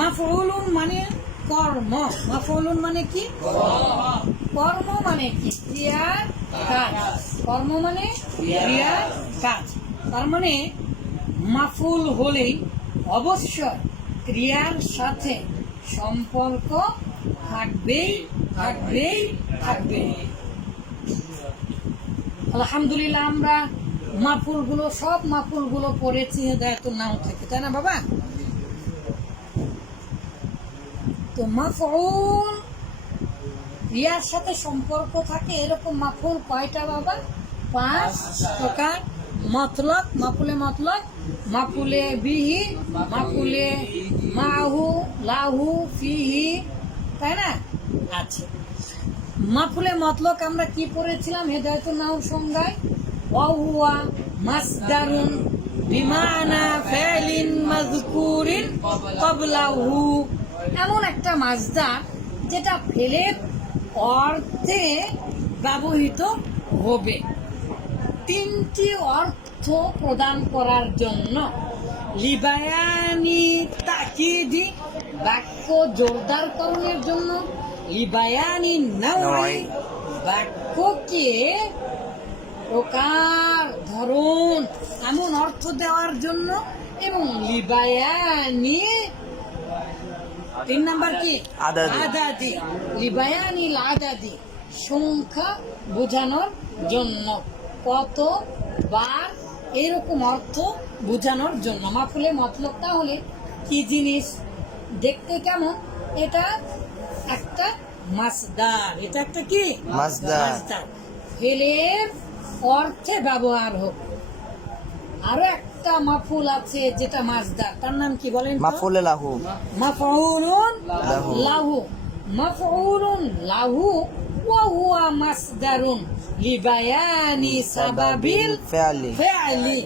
মাফউলুন মানে কর্ম। মাফউলুন মানে কি? কর্ম মানে কি? ক্রিয়ার কাজ। কর্ম মানে ক্রিয়ার কাজ। তার মানে মাফুল হলেই অবশ্যই ক্রিয়ার সাথে সম্পর্ক থাকবেই থাকবেই থাকবে আলহামদুলিল্লাহ, আমরা মাফুলগুলো সব মাফুলগুলো পড়েছি, হেদায়তুল নাম থেকে। তাই না, বাবা? তো মাফউল ক্রিয়ার সাথে সম্পর্ক থাকে এরকম মাফুল কয়টা বাবা? পাঁচ প্রকার মতলক মাফুলে মতলক মাফুলে বিহি, মাফুলে মাহু, লাহু, ফিহি, তাই না? আচ্ছা। মাফুলে মতলক আমরা কি পড়েছিলাম হেদায়তুল নাও সংজ্ঞায়? ওয়াহুয়া মাসদারুন বিমানা ফাইলিন মাজকুরিন ক্বাবলাহু এমন একটা মাজদার যেটা ফেলের অর্থে ব্যবহৃত হবে তিনটি অর্থ প্রদান করার জন্য লিবায়ানি তাকিদি বাক্য জোরদারকরণের জন্য লিবায়ানি নয়। বাক্যকে প্রকার ধরন এমন অর্থ দেওয়ার জন্য এবং লিবায়ানি তিন নাম্বার কি? আদাদি। আদাদি। লিবায়ানি আদাদি সংখ্যা বোঝানোর জন্য কত বার এরকম অর্থ বোঝানোর জন্য? মাফুলে মতলব তাহলে কি জিনিস? দেখতে কেমন? এটা একটা মাসদার এটা একটা কি? মাসদার। ফেলের অর্থে ব্যবহার হোক। আরও একটা মাফুল আছে যেটা মাসদার তার নাম কি বলেন? মাফুলে লাহু। মাফউলুন লাহু। মাফউলুন লাহু ওয়া হুয়া মাসদারুন লিবায়ানি সাবাবিল ফেয়ালি ফেআলি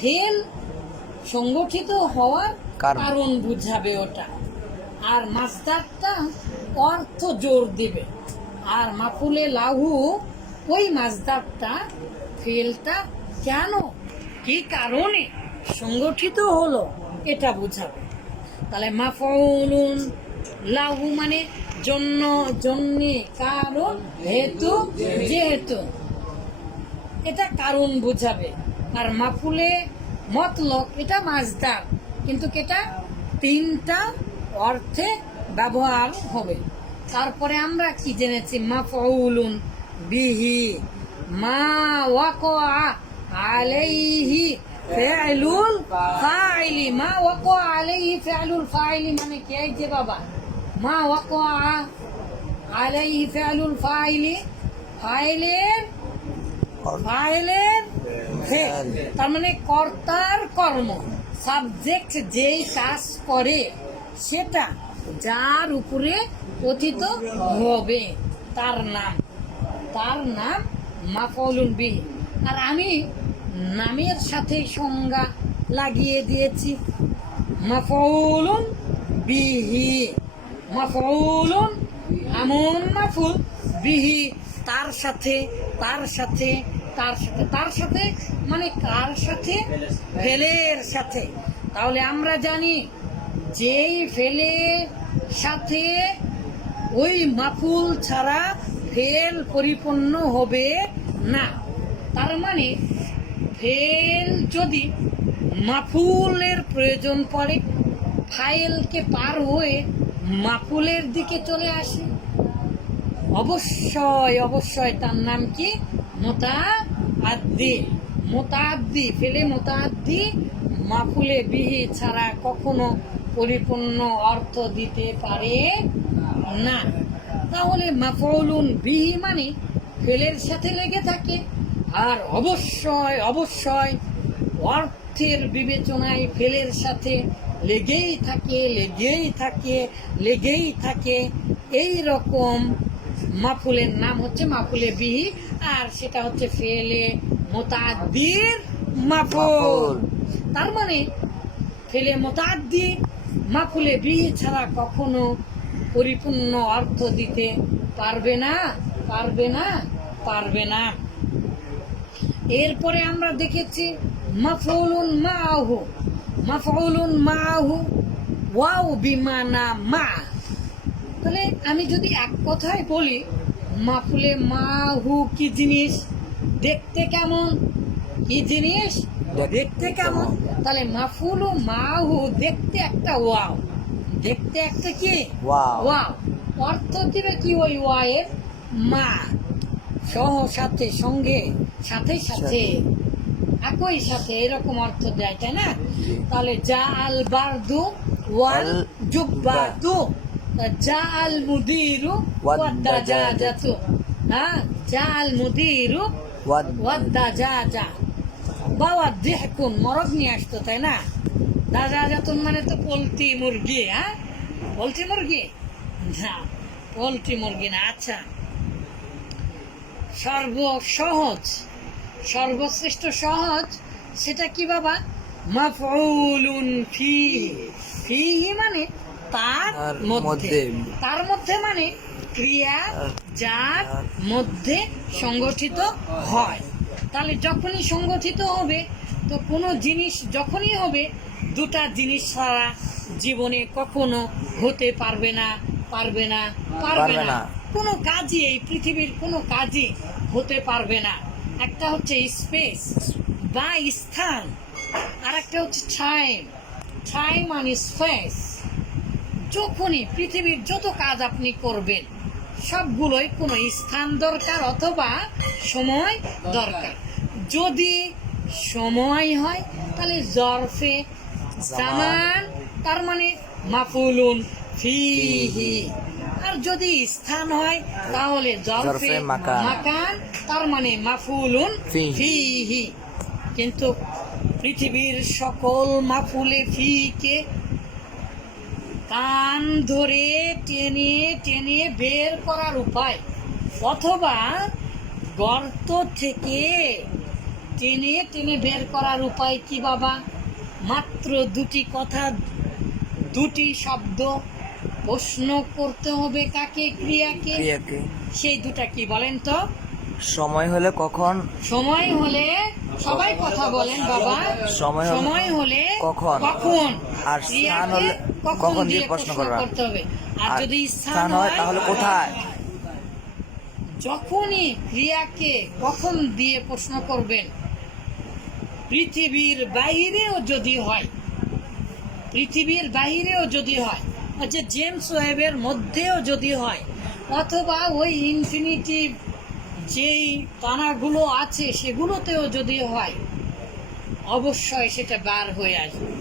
ফেল সংগঠিত হওয়ার কারণ। কারণ বুঝাবে ওটা। আর মাসদারটা অর্থ জোর দিবে। আর মাফুলে লাহু ওই মাসদারটা ফেলটা কেন কি কারণে? সংগঠিত হলো, এটা বুঝাবে। তাহলে মাফউলুন লাহু মানে জন্য, জন্যে, কারণ, হেতু, যেহেতু। এটা কারণ বুঝাবে। আর মাফুলে মতলক এটা মাছদার কিন্তু এটা তিনটা অর্থে ব্যবহার হবে। তারপরে আমরা কি জেনেছি? মাফউলুন বিহি মা ওয়াকা আলাইহি ফি'লুল ফাইলি, মা ওয়াকা আলাইহি ফি'লুল ফাইলি মানে কি যে বাবা? মা ওয়াকা আলাইহি ফি'লুল ফাইলি, ফাইলের ফাইলের তার মানে কর্তার কর্ম, সাবজেক্ট যেই কাজ করে, সেটা যার উপরে কথিত হবে, তার নাম তার নাম মাফলুন বিহি। আর আমি নামের সাথে সংজ্ঞা লাগিয়ে দিয়েছি। মাফউলুন বিহি। মাফউলুন এমন মাফুল বিহি। তার সাথে তার সাথে তার সাথে তার সাথে মানে কার সাথে? ফেলের সাথে। তাহলে আমরা জানি যেই ফেলে সাথে ওই মাফুল ছাড়া ফেল পরিপূর্ণ হবে না। তার মানে ফেল যদি মাফুলের প্রয়োজন পড়ে, ফাইলকে পার হয়ে মাফুলের দিকে চলে আসে। অবশ্যই অবশ্যই তার নাম কি? মোতা মোতাদ্দি ফেলে মোতাদ্দি মাফুলে বিহি ছাড়া কখনো পরিপূর্ণ অর্থ দিতে পারে না। তাহলে মাফউলুন বিহি মানে ফেলের সাথে লেগে থাকে। আর অবশ্যই অবশ্যই অর্থের বিবেচনায় ফেলের সাথে লেগেই থাকে লেগেই থাকে লেগেই থাকে এই রকম মাফুলের নাম হচ্ছে মাফুলে বিহি আর সেটা হচ্ছে ফেলে মোতাদ্দির মাফুল। তার মানে ফেলে মোতাদ্দি মাফুলে বিহি ছাড়া কখনো পরিপূর্ণ অর্থ দিতে পারবে না পারবে না পারবে না এরপরে আমরা দেখেছি মাফুলুন মাহু মাফউলুন মাহু ওয়াও বিমানা মা। তাহলে আমি যদি এক কথায় বলি মাফুলে মাহু কি জিনিস? দেখতে কেমন? কি জিনিস? দেখতে কেমন? তাহলে মাফুলু মাহু দেখতে একটা ওয়াও। দেখতে একটা কি? ওয়াও। ওয়াও। অর্থ দিবে কি ওই ওয়ায়ের মা। সহ সাথে সঙ্গে সাথে সাথে। একই সাথে এরকম অর্থ দেয় তাই না? তাহলে যা আল বারদু ওয়াল জুব্বাতু যা আল মুদিরু ওয়াদ্দাজাজাতু হ্যাঁ? যা আল মুদিরু ওয়াদ ওয়াদ্দাজাজা বাবা দেখুন মরদ নিয়ে আসতো তাই না? দাদা যাতুন মানে তো পোলট্রি মুরগি হ্যাঁ? পোলট্রি মুরগি? না পোলট্রি মুরগি না আচ্ছা। সর্ব সহজ সর্বশ্রেষ্ঠ সহজ সেটা কি বাবা? মাফউলুন ফি ফিহি মানে তার মধ্যে। তার মধ্যে মানে ক্রিয়া যার মধ্যে সংগঠিত হয়। তাহলে যখনই সংগঠিত হবে তো কোনো জিনিস যখনই হবে দুটা জিনিস ছাড়া জীবনে কখনো হতে পারবে না পারবে না পারবে না। কোনো কাজই এই পৃথিবীর কোনো কাজই হতে পারবে না। একটা হচ্ছে স্পেস বা স্থান আর একটা হচ্ছে টাইম টাইম আর স্পেস যখনই পৃথিবীর যত কাজ আপনি করবেন, সবগুলোই কোনো স্থান দরকার অথবা সময় দরকার। যদি সময় হয়, তাহলে জরফে জামান, তার মানে মাফুলুন ফিহি। আর যদি স্থান হয় তাহলে জরফে মাকান। তার মানে মাফুলুন। ফিহি কিন্তু পৃথিবীর সকল মাফুলে ফিকে কান ধরে টেনে টেনে বের করার উপায় অথবা গর্ত থেকে টেনে টেনে বের করার উপায় কি বাবা মাত্র দুটি কথা দুটি শব্দ প্রশ্ন করতে হবে কাকে ক্রিয়াকে? ক্রিয়াকে। সেই দুটা কি বলেন তো? সময় হলে কখন? সময় হলে সবাই কথা বলেন বাবা। সময় সময় হলে কখন? কখন? আর স্থান হলে- কখন দিয়ে প্রশ্ন করা? করতে হবে? আর যদি স্থান হয় তাহলে কোথায়? যখনই ক্রিয়াকে কখন দিয়ে প্রশ্ন করবেন পৃথিবীর বাইরেও যদি হয় পৃথিবীর বাইরেও যদি হয় যে জেমস ওয়েবের মধ্যেও যদি হয়, অথবা ওই ইনফিনিটিভ যেই তানাগুলো আছে, সেগুলোতেও যদি হয়, অবশ্যই সেটা বার হয়ে আসবে।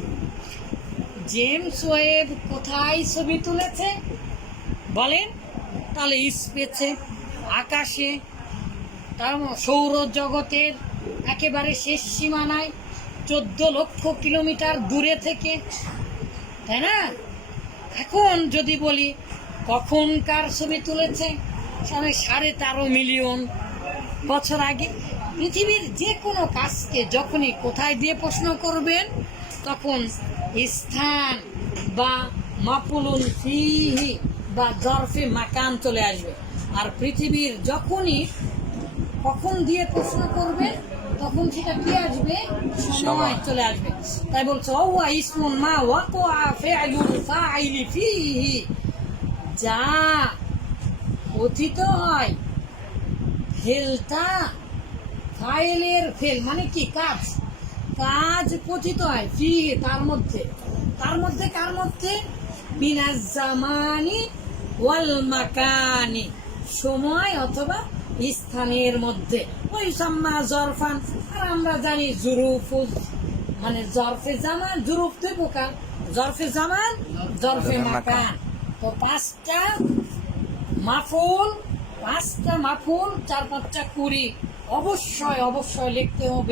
জেমস ওয়েব কোথায় ছবি তুলেছে? বলেন। তাহলে স্পেসে আকাশে, তার সৌর জগতের একেবারে শেষ সীমানায় চোদ্দ লক্ষ কিলোমিটার দূরে থেকে, তাই না? এখন যদি বলি কখনকার ছবি তুলেছে? মানে সাড়ে তেরো মিলিয়ন বছর আগে। পৃথিবীর যে কোনো কাজকে যখনই কোথায় দিয়ে প্রশ্ন করবেন, তখন স্থান বা মাপুলুন ফিহি বা জরফে মাকান চলে আসবে। আর পৃথিবীর যখনই কখন দিয়ে প্রশ্ন করবেন তখন সেটা কি আসবে? সময়। চলে আসবে। তাই বলছে ও ইসমুন মা ওয়াকআ ফিআলুল ফাইলি ফিহি। যা কথিত হয় ফেলটা ফাইলের ফেল মানে কি কাজ? কাজ কথিত হয় ফি তার মধ্যে। তার মধ্যে কার মধ্যে? বিনাজ জামানি ওয়াল মাকানি। সময় অথবা স্থানের মধ্যে। ওই সাম্মা জরফান আর আমরা জানি জুরুফ মানে জরফে জামান জুরুফ তো পোকা জরফে জামান জরফে জরফে মাকান। তো পাঁচটা মাফুল পাঁচটা মাফুল চার পাঁচটা কুড়ি। অবশ্যই অবশ্যই লিখতে হবে।